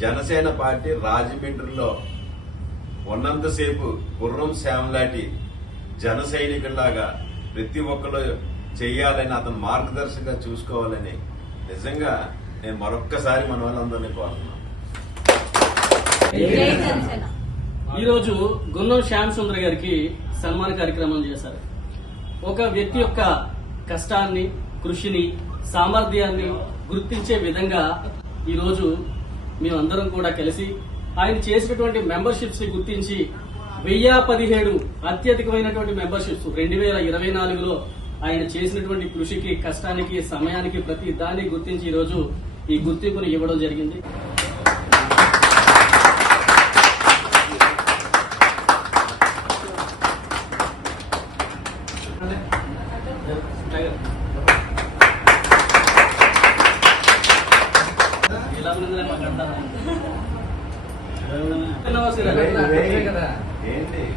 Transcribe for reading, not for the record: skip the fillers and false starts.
Janasena party రాజమండ్రిలో ఉన్నంతసేపు గుర్రం శ్యామ్ లాంటి జన సైనికుల్లాగా ప్రతి ఒక్కరు చెయ్యాలని, అతను మార్గదర్శకంగా చూసుకోవాలని నిజంగా నేను మరొక్కసారి మన వాళ్ళందరినీ కోరుతున్నాను. ఈరోజు గున్నం శ్యామ్ సుందర్ గారికి సన్మాన కార్యక్రమం చేశారు. ఒక వ్యక్తి యొక్క కష్టాన్ని, కృషిని, సామర్థ్యాన్ని గుర్తించే విధంగా ఈరోజు మేమందరం కూడా కలిసి ఆయన చేసినటువంటి మెంబర్షిప్స్ ని గుర్తించి 1017 అత్యధికమైనటువంటి మెంబర్షిప్స్ 2024లో ఆయన చేసినటువంటి కృషికి, కష్టానికి, సమయానికి ప్రతి దాన్ని గుర్తించి ఈరోజు ఈ గుర్తింపును ఇవ్వడం జరిగింది. ఏంటి